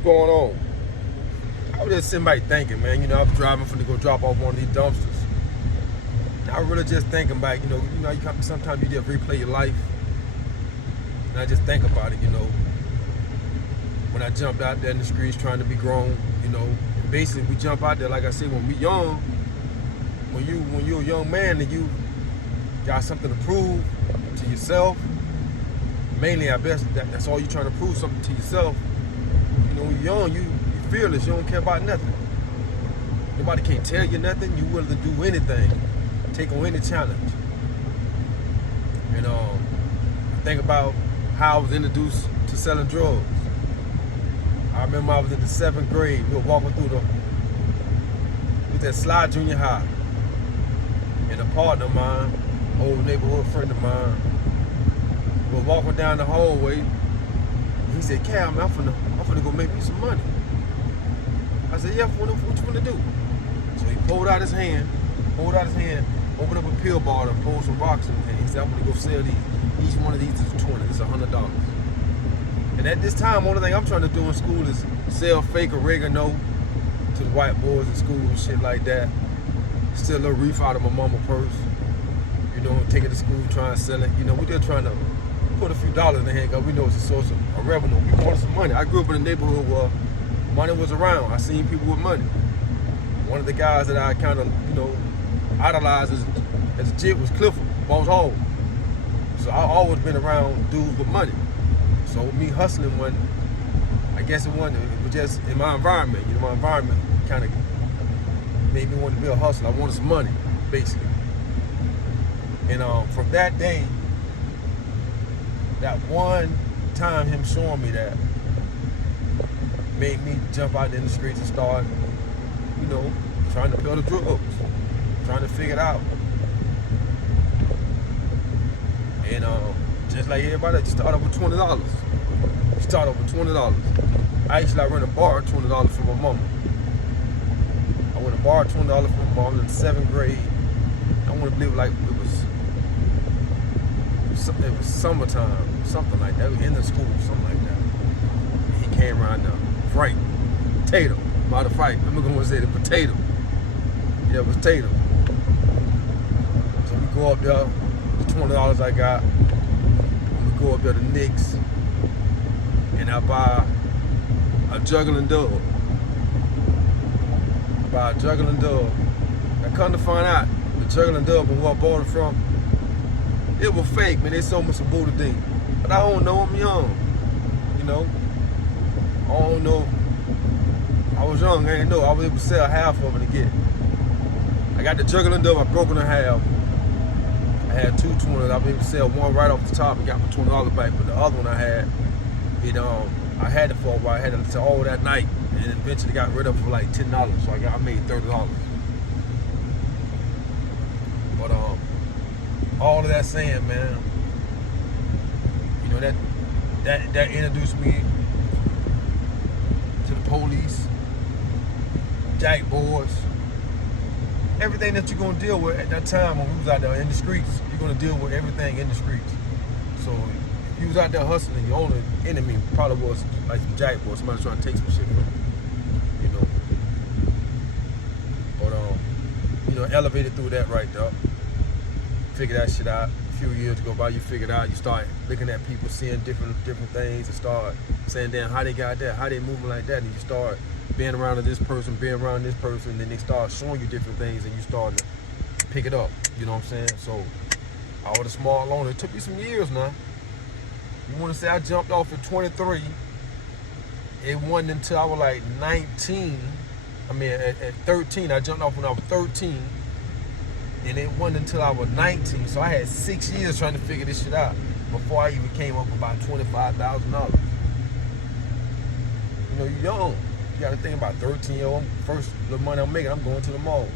What's going on? I was just sitting back thinking, man. I was driving to go drop off one of these dumpsters. And I was really just thinking back, sometimes you just replay your life. And I just think about it, when I jumped out there in the streets trying to be grown, basically we jump out there, like I said, when we young, when you're a young man and you got something to prove to yourself, mainly I guess that's all you're trying to prove, something to yourself. When you're young, you're fearless, you don't care about nothing. Nobody can't tell you nothing, you're willing to do anything, take on any challenge. I think about how I was introduced to selling drugs. I remember I was in the 7th grade. We were walking through that Slide Junior High. And a partner of mine, old neighborhood friend of mine, we were walking down the hallway. He said, "Cal, man, I'm finna go make me some money." I said, "Yeah, what you wanna do?" So he pulled out his hand, opened up a pill bottle and pulled some rocks in his hand. He said, "I'm gonna go sell these. Each one of these is 20. It's $100. And at this time, only thing I'm trying to do in school is sell fake oregano to the white boys in school and shit like that. Steal a little reef out of my mama's purse. Take it to school, try and sell it. We just trying to put a few dollars in the hand because we know it's a source of revenue. We wanted some money. I grew up in a neighborhood where money was around. I seen people with money. One of the guys that I kind of, idolized as a kid was Clifford, Boss Hall. So I always been around dudes with money. So me hustling I guess it was just in my environment. My environment kind of made me want to be a hustler. I wanted some money, basically. And from that day, that one time him showing me that made me jump out in the streets and start, trying to peddle the drugs, trying to figure it out. And just like everybody, you start off with $20. I rent a bar $20 from my mama. I went to bar $20 from my mama in the 7th grade. I want to believe like it was summertime, something like that. We were in the school, something like that. He came around there, Frank, Tatum, matter of fact, I'm gonna say the potato. Yeah, it was Tatum. So we go up there, the $20 I got, and we go up there to Nick's, and I buy a juggling dub. I come to find out, the juggling dub and where I bought it from, it was fake, man. They sold me some Buddha Ding. But I don't know, I'm young. I don't know. I was young, I didn't know. I was able to sell half of it to get it. I got the juggling dub, I broke it in half. I had two 20s. I was able to sell one right off the top and got my $20 back. But the other one I had, I had it for a while. I had it all that night, and eventually got rid of it for like $10. So I made $30. But all of that saying, man, that introduced me to the police, jack boys, everything that you're gonna deal with at that time when we was out there in the streets. You're gonna deal with everything in the streets. So if you was out there hustling, your only enemy probably was like some jack boys, somebody trying to take some shit from you. But elevated through that right there. Figure that shit out. A few years go by, you figure it out. You start looking at people, seeing different things, and start saying, "Damn, how they got that? How they moving like that?" And you start being around this person, and then they start showing you different things, and you start to pick it up. You know what I'm saying? So I was a small loner. It took me some years now. You want to say I jumped off at 23? It wasn't until I was like 19. At 13. I jumped off when I was 13. And it wasn't until I was 19. So I had 6 years trying to figure this shit out before I even came up with about $25,000. You're young. You got to think about 13-year-old. First little money I'm making, I'm going to the mall.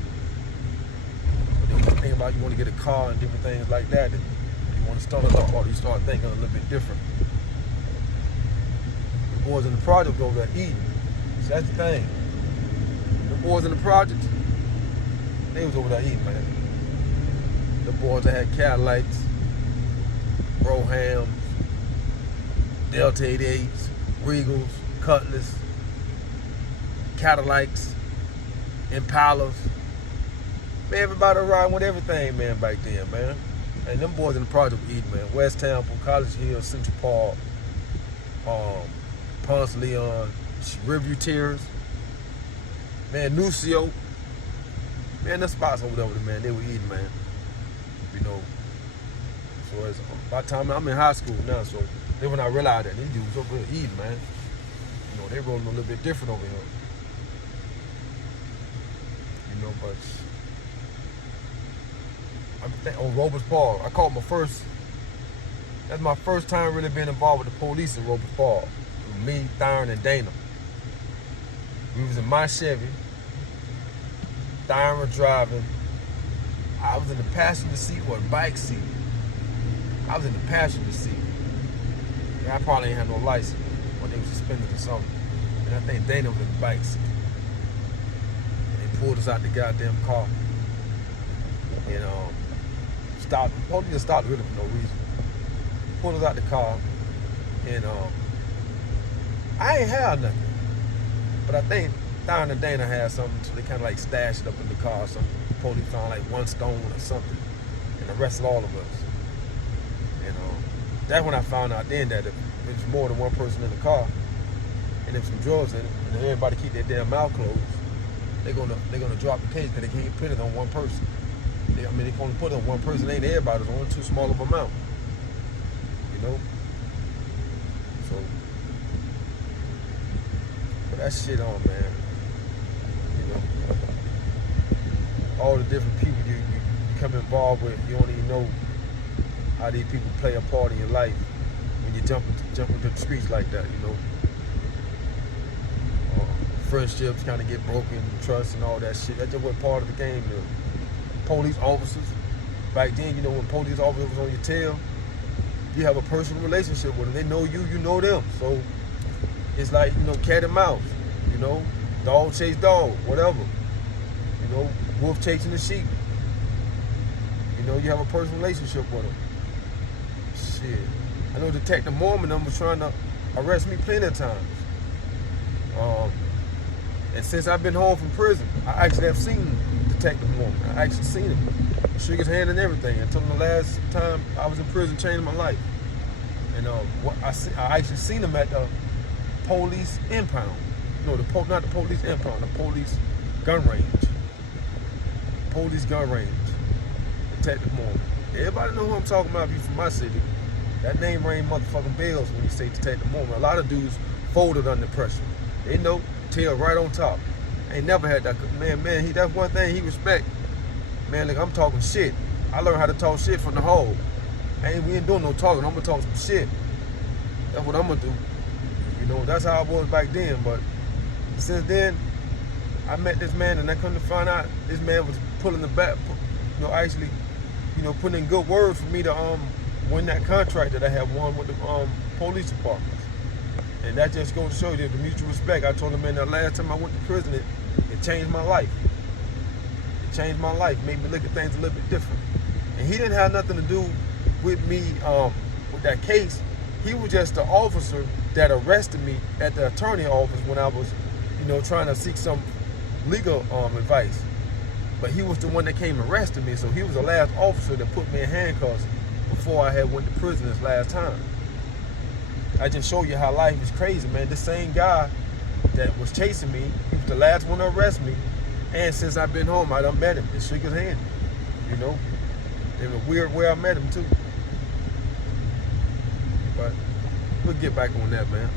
But then you think about you want to get a car and different things like that. And you want to start it off, or you start thinking a little bit different. The boys in the project over there eating. So that's the thing. The boys in the project, they was over there eating, man. The boys that had Cadillacs, Brohams, Delta 88s, Regals, Cutlass, Cadillacs, Impalas. Man, everybody riding with everything, man, back then, man. And them boys in the project were eating, man. West Temple, College Hill, Central Park, Ponce Leon, Riverview Terrace, man, Nucio. Man, the spots over there, man, they were eating, man. You know. So it's, by the time I'm in high school now, so then when I realized that these dudes over here eating, man. You know, they rolling a little bit different over here. You know, but on Roberts Park, I caught my first. That's my first time really being involved with the police in Roberts Park. Me, Thyron, and Dana. We was in my Chevy. Thyron was driving. I was in the passenger seat or the bike seat. I was in the passenger seat. I probably ain't had no license, or they was suspended or something. And I think Dana was in the bike seat. And they pulled us out the goddamn car. And stopped. The police just stopped really for no reason. Pulled us out the car. And I ain't had nothing. But I think Thyron and Dana had something, so they kind of like stashed it up in the car or something. The police found like one stone or something and arrested all of us. And that's when I found out then that if there's more than one person in the car and there's some drugs in it, and everybody keep their damn mouth closed, they're gonna drop the case because they can't put it on one person. They can only put it on one person. Ain't everybody. It's only too small of an amount. You know. So, put that shit on, man. You know, all the different people you become involved with, you don't even know how these people play a part in your life when you jump into the streets like that. You know. Friendships kind of get broken, trust and all that shit. That's just what part of the game is. Police officers. Back then, you know, when police officers was on your tail, you have a personal relationship with them. They know you, you know them. So it's like, you know, cat and mouse. You know, dog chase dog, whatever. You know, wolf chasing the sheep. You know, you have a personal relationship with them. Shit. I know Detective Mormon was trying to arrest me plenty of times. And since I've been home from prison, I actually have seen Detective Mormon. I actually seen him. I shook his hand and everything. Until the last time I was in prison, changed my life. And I actually seen him at the police impound. No, not the police impound, the police gun range. Police gun range. Detective Mormon. Everybody know who I'm talking about if you from my city. That name rang motherfucking bells when you say Detective Mormon. A lot of dudes folded under pressure. They know, tail right on top. Ain't never had that. Man, that's one thing he respect. Man, look, I'm talking shit. I learned how to talk shit from the hole. We ain't doing no talking. I'm gonna talk some shit. That's what I'm gonna do. You know, that's how I was back then. But since then, I met this man, and I come to find out this man was pulling the back. You know, actually, you know, putting in good words for me to win that contract that I had won with the police department. And that just goes to show you the mutual respect. I told him, man, the last time I went to prison, it changed my life. It changed my life, made me look at things a little bit different. And he didn't have nothing to do with me with that case. He was just the officer that arrested me at the attorney office when I was, you know, trying to seek some legal advice. But he was the one that came and arrested me, so he was the last officer that put me in handcuffs before I had went to prison this last time. I just show you how life is crazy, man. The same guy that was chasing me, he was the last one to arrest me. And since I've been home, I done met him and shook his hand. You know, in a weird way I met him too. But we'll get back on that, man.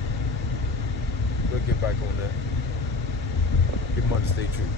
We'll get back on that. Get money, stay true.